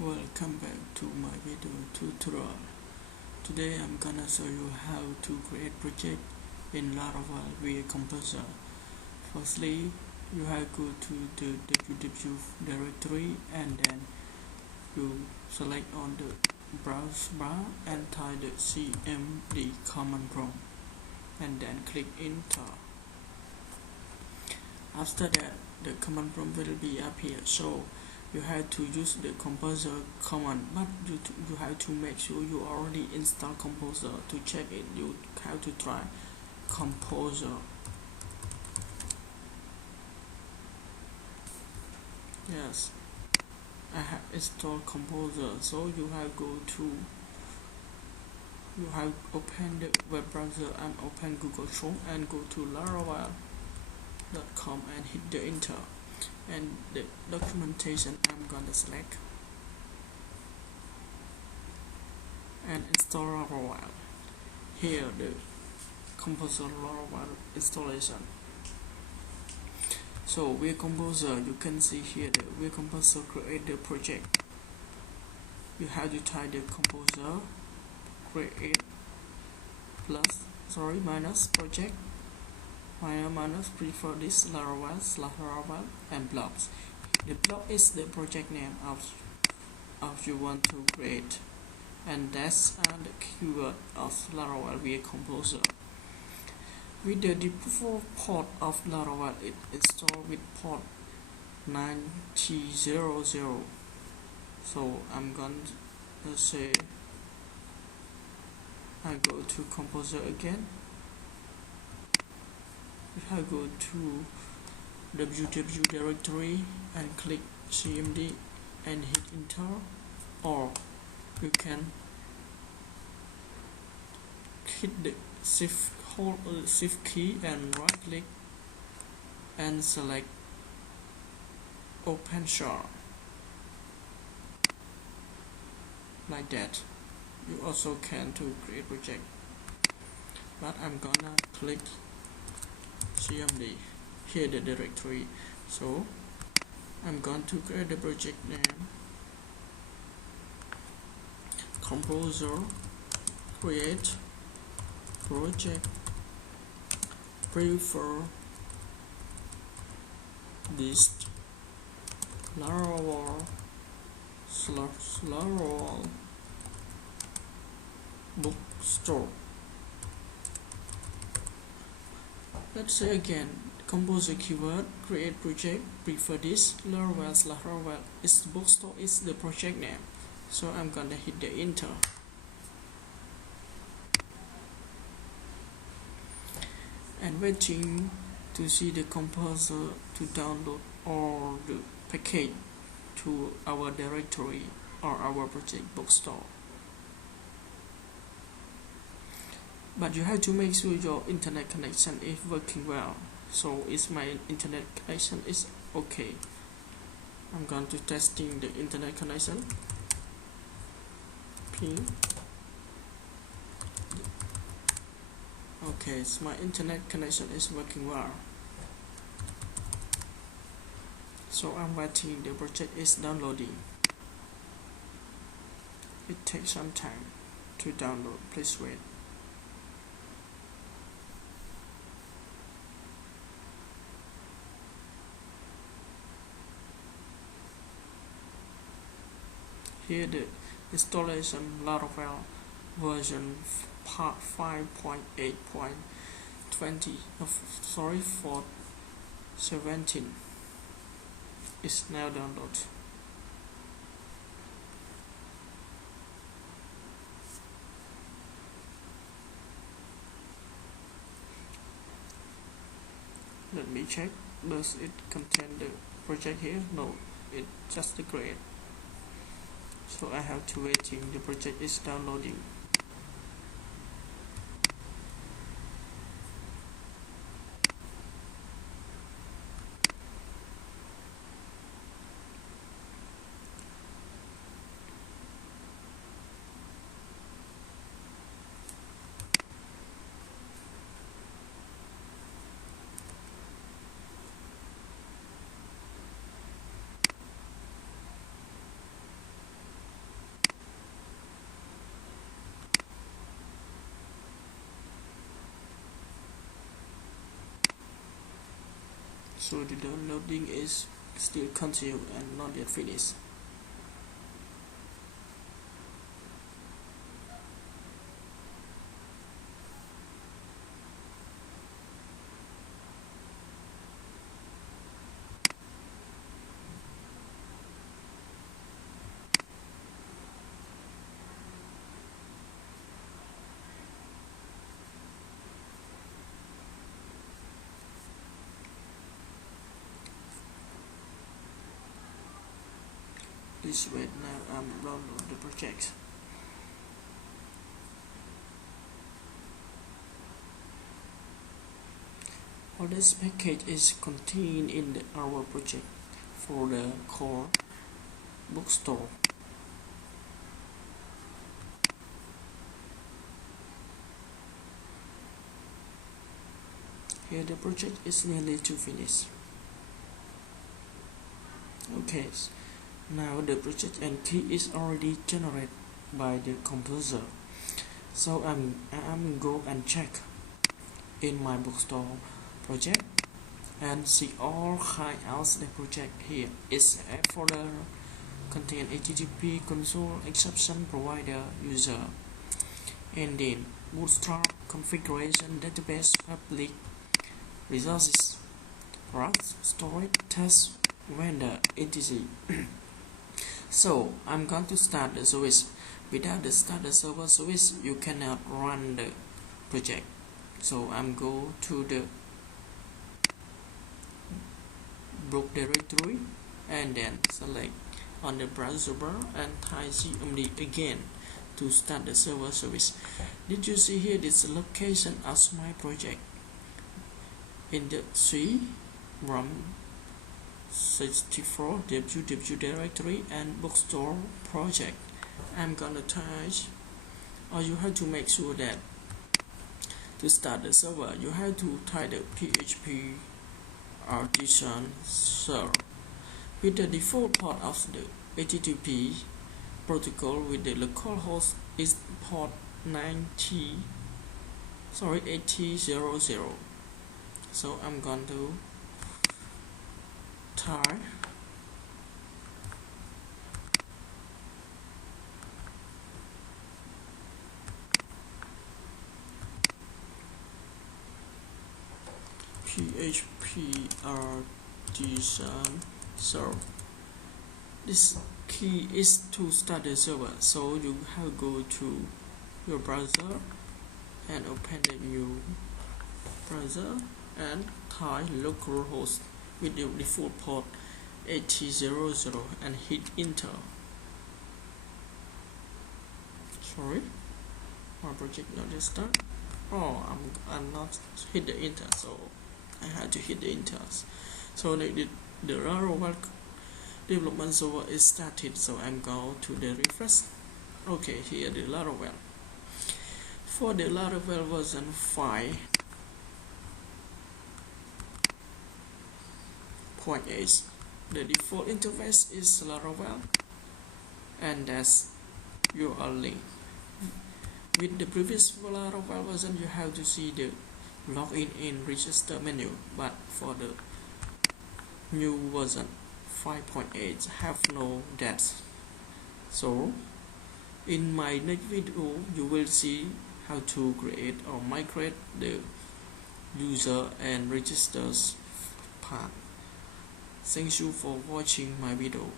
Welcome back to my video tutorial. Today I'm gonna show you how to create project in laravel via composer. Firstly, you have to go to the www directory and then you select on the browse bar and type the cmd command prompt and then click enter. After that, the command prompt will be up here. So you have to use the composer command, but you have to make sure you already install composer. To check it, you have to try composer. Yes, I have installed composer. So you have open the web browser and open Google Chrome and go to laravel.com and hit the enter. And the documentation I'm gonna select and install laravel. Here the composer laravel installation. So with composer, you can see here the with composer create the project. You have to type the composer create minus project minus prefer this laravel and blobs. The blob is the project name of you want to create, and that's the keyword of laravel via composer. With the default port of laravel, it installed with port 9000. So I'm going to say I go to composer again. If I go to www directory and click cmd and hit enter, or you can hit the shift key and right click and select open share like that. You also can to create project, but I'm gonna click cmd here the directory. So I'm going to create the project name composer create project prefer this laravel bookstore. Let's say again, composer keyword create project prefer this laravel is bookstore is the project name. So I'm gonna hit the enter. And waiting to see the composer to download all the package to our directory or our project bookstore. But you have to make sure your internet connection is working well. So is my internet connection is okay. I'm going to testing the internet connection. Ping. Okay, so my internet connection is working well. So I'm waiting, the project is downloading. It takes some time to download, please wait. Here the installation laravel version 5.8.17 is now downloaded. Let me check, does it contain the project here? No, it just the create. So I have to waiting, the project is downloading. So the downloading is still continue and not yet finished. Please wait, now I'm download the project. All this package is contained in our project for the core bookstore. Here the project is nearly to finish. Okay, now the project and key is already generated by the composer. So I'm go and check in my bookstore project and see all kind of the project here. It's a folder contain HTTP console exception provider user, and then bootstrap configuration database public resources Rust storage test vendor etc. So I'm going to start the service. Without the start the server service you cannot run the project. So I'm go to the book directory and then select on the browser bar and type cmd again to start the server service. Did you see here this location of my project in the C RAM 64 www directory and bookstore project? I'm gonna type, or you have to make sure that to start the server you have to type the php artisan server with the default port of the HTTP protocol with the localhost is port 8000. So I'm going to type php artisan server. This key is to start the server, so you have go to your browser and open the new browser and type localhost with the default port 8000 and hit enter. Sorry, my project not yet start. Oh, I'm not hit the enter, so I had to hit the enter. So the laravel development server is started, so I'm going to the refresh. Okay, here the laravel. For the laravel version 5.8, the default interface is laravel, and that's your link. With the previous laravel version you have to see the login in register menu, but for the new version 5.8 have no that. So in my next video you will see how to create or migrate the user and registers part. Thank you for watching my video.